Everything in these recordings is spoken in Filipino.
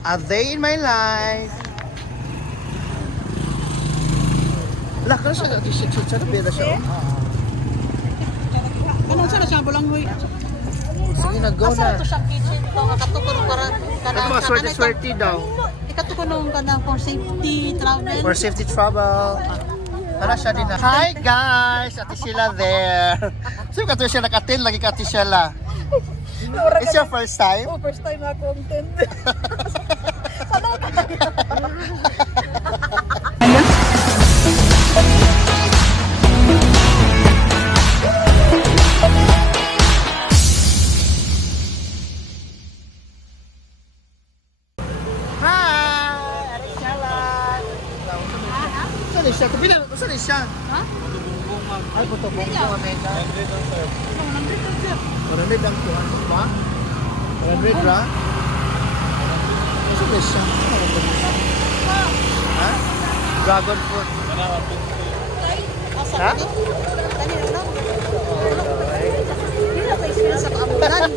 A day in my life. Lah, kan siya t-shirt siya beda siya. Kanang sana siya bulang hoy. Sige na, go Asa na. to sa kitchen to katukod para Ito mga swerte daw. Ikatukod nung kanang for safety travel. For safety travel. Para siya din na. Hi guys! Ate Sheila there. So kato siya nakatin lagi ka Ate Sheila. It's your first time? Oh, first time na content. Hi! Ate Sheila! Saan siya? Kabilang, saan siya? Ha? Ay, puto-bong ko, Omega. 100 100 ang tuwan mo ba? 100 ra? Saan siya? Ha? Dragon fruit. Asa Ha? ni? Kanina lang. Dila pa experience sa Kaamulan.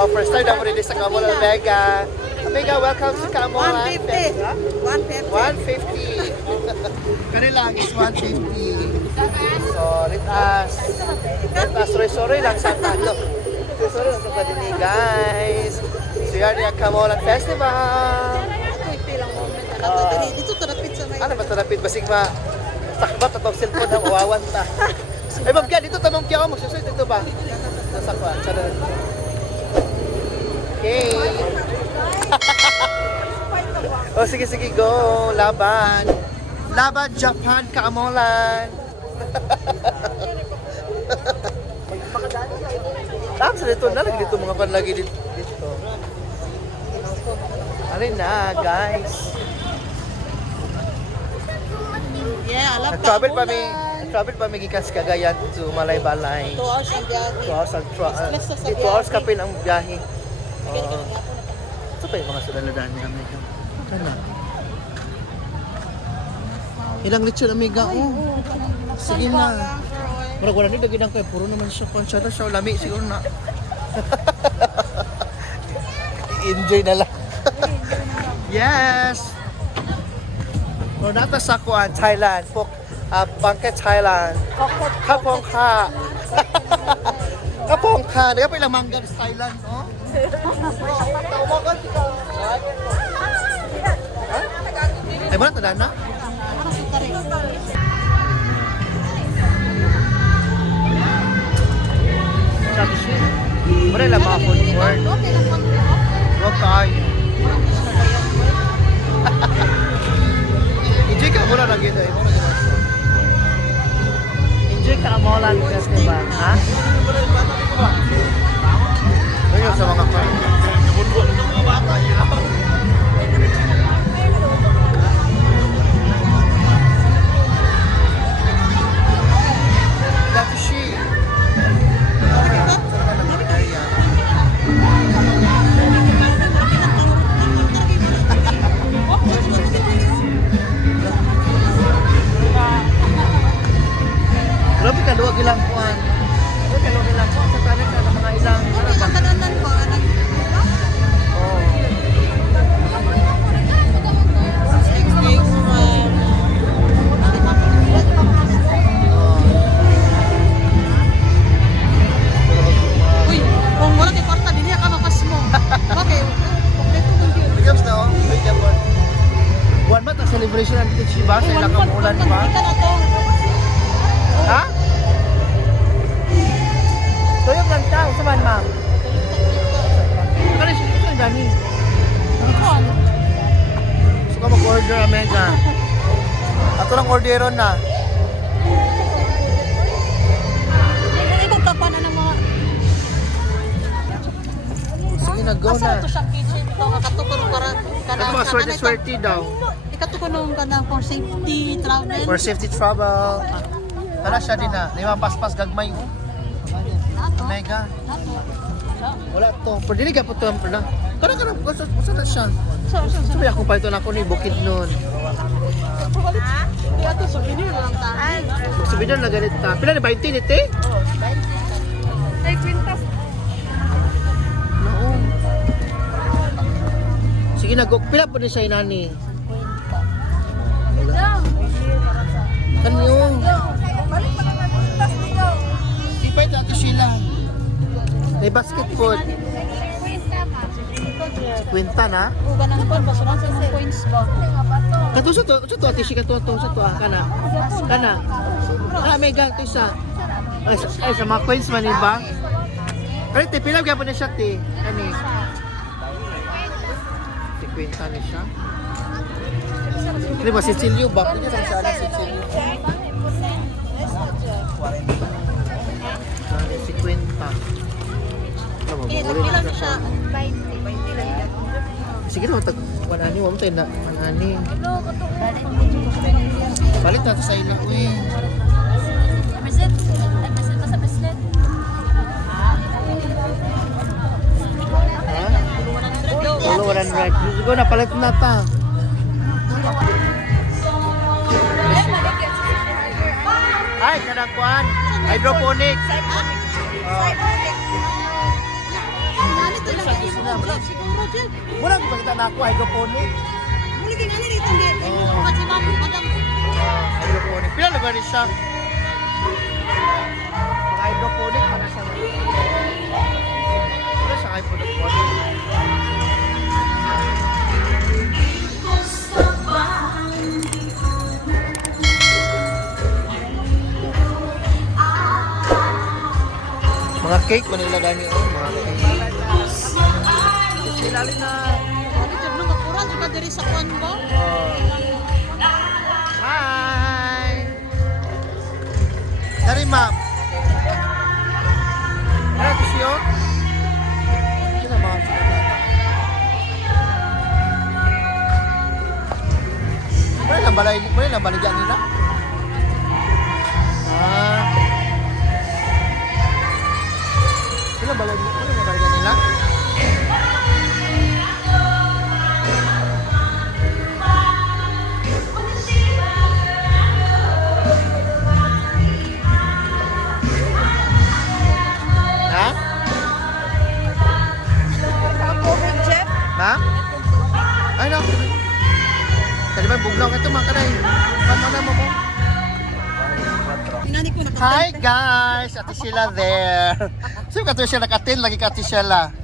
Oh, first time na mo rin sa Kamulan, Omega. Omega, welcome to Kamulan. 150. 150. Kanilang is 150. So, let us sorry lang sa talo. Sorry lang sa padini, guys. So, yan yung Kamulan Festival. Dito to rapid sa may. Ano ba tarapit? Basig ma sakbat at ang cellphone ng uwawan ta. Ay, ma'am, kaya dito tanong kaya ako magsusunod dito ba? Nasakwan. Okay. Oh, sige, go. Laban. Laban, Japan, Kaamolan. Tapos dito na, lagi dito mga panlagi dito. Alin na, guys. Yeah, alam Nag-travel pa may gikan sa Cagayan to Malay-Balay. 2 hours ang biyahe. 2 hours ang 2 hours ka pin ang biyahe. Ito pa yung mga sulaladaan niya, Amiga. Kana. Ilang lechon, Amiga? Oh. Sige na. Marag wala nito ginang kayo. Puro naman siya. Konsyada siya. Lami siguro na. Enjoy na lang. Yes! No, nata sa kuan, Thailand. Bangkit Thailand. Kapong ka. Kapong ka. Di pa ilang mangga sa Thailand, no? Ay, mo na tanda na? Sabi siya. Wala lang mga food court. Huwag kayo. Enjoy ka muna lang gito. Enjoy ka Kamulan Festival, ha? Ayun sa mga friend. That's she. Grabe ka, luwag ilang kuhan. Grabe ka, luwag ilang kuhan. Sa tanin ka ng mga ilang, ano ba? Oo. Uy, kung wala kay kwarta din ka mapas mo. Okay. Kompleto ng view. Bigams na, oh. Bigam mo. Buwan ba ito celebration ng Tichiba sa ilang Kamulan pa? Ha? Tuyok lang tao, saman ma'am. Kali siya, ito yung gani. So ka mag-order, Omega. Ato lang orderon na. Itong tapa na ng mga. Sige na, go Asa na. to sa kitchen to katukod para Ito mga swerte daw. Ikatukod nung kanang for safety travel. For safety travel. Para siya din na. Lima paspas gagmay. Omega. Wala to. Pero dili ka po ito. Karang basta na siya. Sabi ako pa ito na ako ni Bukid noon. Di ato souvenir lang ta. Sabi na ganit ta. Pila ni 20 nito eh? Ay, kwintas. Noon. Sige na, pila po din siya inani. Kanyo. Sipay ito ato sila. May basket food. Kwenta na? Uga nang kon basuran sa mga coins ba. Kato sa to ate si kato sa to kana. Kana. May ganto isa. Ay sa mga coins man ba? Kaya te pila gyapon na siya te. Kani. 50 ni siya. Kini ba si Silio ba? Kini sa sana si Silio. Kani si Quinta. Pila na siya. Sige na, manani, wala tayo na, manani. Balik natin sa ilang, uy. Ha? Ulo, 100. Siguro na, palit na ta. Ay, kanakuan. Hydroponic. Mula ko kita na ako, hydroponic. Muli kay ngani dito dito. Kasi mamo madam. Hydroponic. Pila lugar ni siya? Mga hydroponic, para siya. Pila siya hydroponic. Mga cake, manila gani. Oh, mga cake. Sinali na. Abi jud nang makuran juga diri sa kwan ba? Hi! Dari ma'am. Ano ito siyo? Ito na mga Muli lang baligyan nila? Muli lang baligyan nila? Ha? Ay, no. Tadi ba bugnaw ito mga kanay? Paano mo mo? Inani ko Hi guys! Ate sila there. Sino ka siya nakatin? Lagi ka ate sila.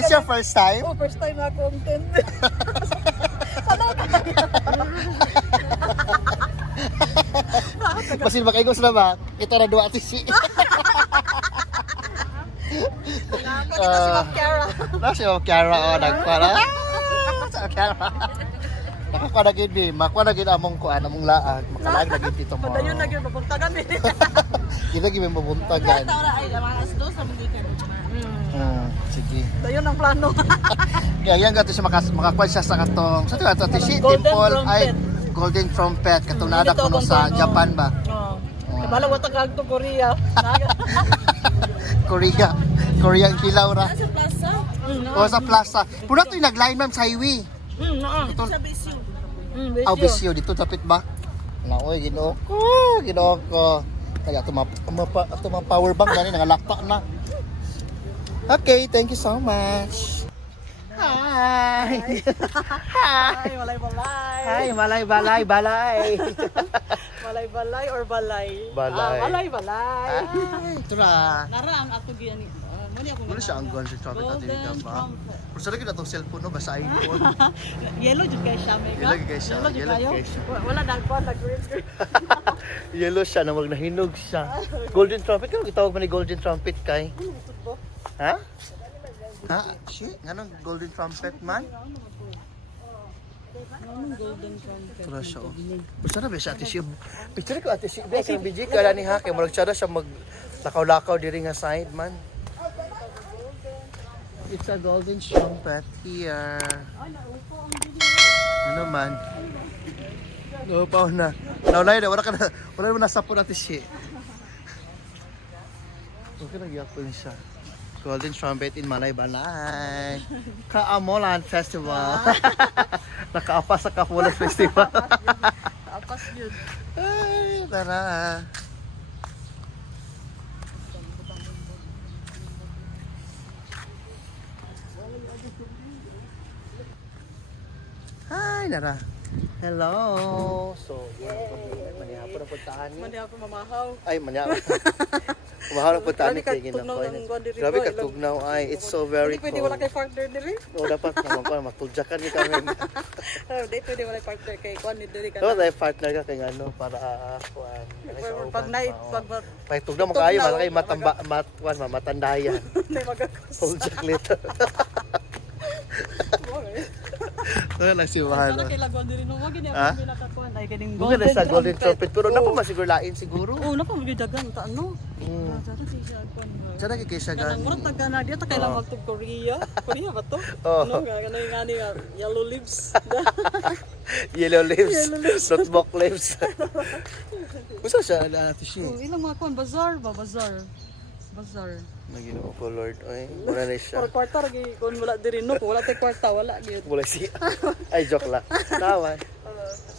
It's your first time? Oh, first time na content. Basin ba kayo gusto na ba? Ito na dua ate si. Si Ma'am Kiara, oh, nagpara. Sa Kiara. Nakakanagin di, makanagin among kuan, among laag. Makalag na gid dito mo. Padayon na gyud papuntagan mi. Kita gid mo mabuntagan. Ay, lamas do sa mga Sige. Dayon ang plano. Kaya yan gato siya makakuha siya sa katong. Sa ito si Golden Temple ay Trumpet. Golden Trumpet katong nada kuno sa Japan ba? Bala wa tagag to Korea. Korea ang kilaw ra. Sa plaza. O sa plaza. Puna to yung nag-line ma'am sa highway. Ito sa bisyo. Aw bisyo dito tapit ba? Na oy Ginoo ko. Kaya tuma power bank gani nangalakpa na. Okay, thank you so much. Hi. Ay, balay. Hi, balay. Balay or balay? Balay. Balay. Ay, tura. Nara ang ato giyani. Muni ako. Wala siya ang gun sa traffic at hindi ka ba? Pero sa lagi na itong cellphone no, basahin ko. Yellow jud kay siya, Mega. Yellow kay siya, yellow kay siya. Wala nagkuan nag-green screen. Yellow siya na magnahinog siya. Golden trumpet, kano gitawag man ni golden trumpet kay? Ha? Ha? Shit, ganun golden trumpet man? Golden trumpet. Tura siya oh. Basta na ba siya ate siya? Picture ko ate siya. Kaya kang BG ka ni Hake. Marag siya siya maglakaw-lakaw diri nga side man. It's a golden trumpet here. Ano man? Naupaw na. Naulay na. Wala na nasapo natin siya. Okay, nagyakpon siya. Golden Trumpet in Malay-Balay. Kaamolan Festival. Nakaapas sa Kapulas Festival. Apas yun. Ay, tara. Ay, nara. Hello. So, manihapon ang puntahan ni. Mandi ako mamahaw. Ay, manihapon. Kumahal ang puntahan ni Grabe kay ka, tugnaw Ginakoy. ng Guan diri Grabe ba, ka ilang- tugnaw ay. It's so very Hindi pwede wala cold. kay partner diri. No, dapat naman pa matuljakan ni kami. Hindi pwede wala partner kay Kuan ni diri ka. Dapat tayo partner ka kay ano para kuan. Pag night, pag Pag tugnaw mo kayo, Tugnaw. para kayo matandayan. may magakos. Tuljak later. Ano lang si Sana Mahalo. kay Laguan diri no, wag niya Ha? ako pinakakuan ay kining Bukan na sa golden trumpet, pero Oo. napo masiguro lain siguro. Oh, napa magidagan ta ano? Mm. Sana kay siya kuan. Sana kay siya Kanang gani. murag tagka na diya ta kailangan Oo. magtug Korea. Korea ba to? Oo. No, kana yung ngani nga yellow leaves. Yellow lips. Yellow lips. Notebook lips. Usa siya na ito siya. Oh, ilang mga kuan bazar ba bazar. Bazar. Naginoo ko Lord. Ay, muna na siya. Para kwarta lagi kun wala diri no, kung wala tay kwarta wala gyud. Wala siya. Ay, joke lang. Tawan.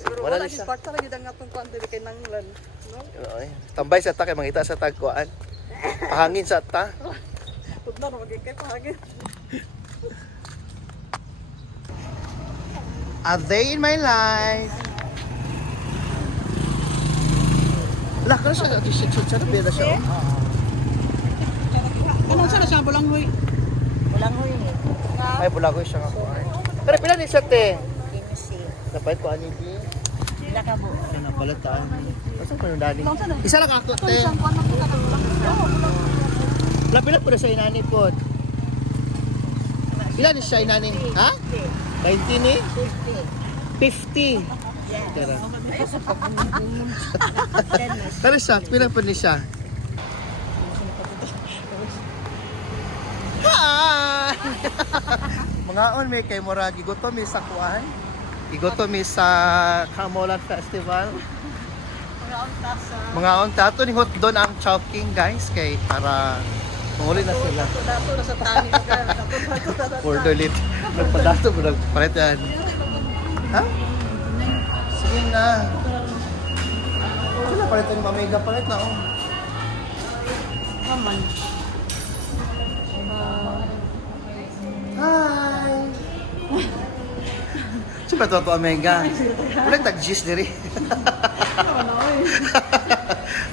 Pero Wala wala na gyud siya. kwarta lagi dang atong kuan diri kay nanglan. No? Ay, tambay sa ta kay mangita sa tagkuan. Pahangin sa ta. Tugna na magikay pahagin. A day in my life. Lah, kan siya t-shirt siya na bida siya. Kanang sana siya bulang hoy. Ay, bulagoy siya nga kuan. Pero pila ni siya te? Dapat ko ani bi. Ay, napalitan. Asa pa yung dani? Isa lang ako te. Siyang kuan na kita bulang. Lapila po na sa inani po. Pila ni siya inani? Ha? 90 ni? 50. Tara. Tara siya, pila po ni siya? Hi! Mga on may kay mura gigoto mi sa kuan. Gigoto mi sa Kamolan Festival. Mga on tato ni hot doon ang Chowking guys kay para manguli na sila. Dato na sa tani ka. Dato. Order lit. Nagpadato mo nagpalitan. Ha? Sige na. Sila palitan ni Mamega palit na oh. Naman. Hi! Siyempre ito Omega. Wala tag-gis diri.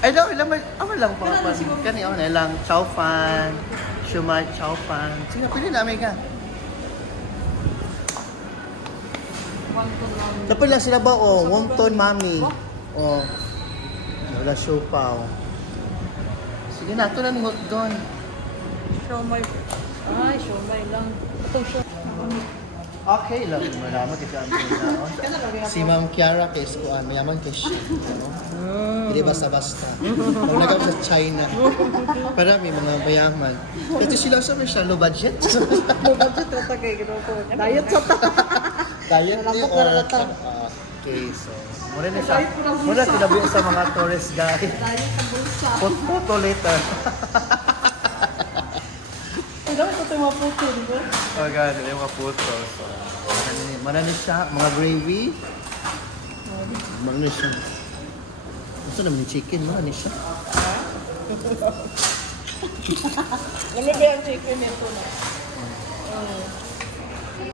Ay daw, ilang lang pa. Kani ako na lang. Chow fan. Shumai chow fan. Sige, pili na Omega. Dapat lang sila ba? Oh, wonton mami. Oh. Wala siopaw. Sige na, ito na ni hot doon. Siomay. Ay, siomay lang. Itong siomay. Okay lang, malaman kasi ang si Ma'am Kiara kay Skuan, mayaman kay siya. Hindi basta-basta. Pag nagawin sa China, para may mga mayaman. Ito sila sa siya, low budget. Budget na tagay. Diet sa ta. Diet ni Lambok or... na rata. Okay, so... Muna na siya. Muna sinabi sa mga tourist guys. Diet sa bulsa. Photo later. Ay, dapat ito yung mga puto, di ba? Oh god, yung mga photo. So, manani siya, mga gravy. Manani siya. Gusto naman yung chicken, manani siya. Wala ba yung chicken nito na?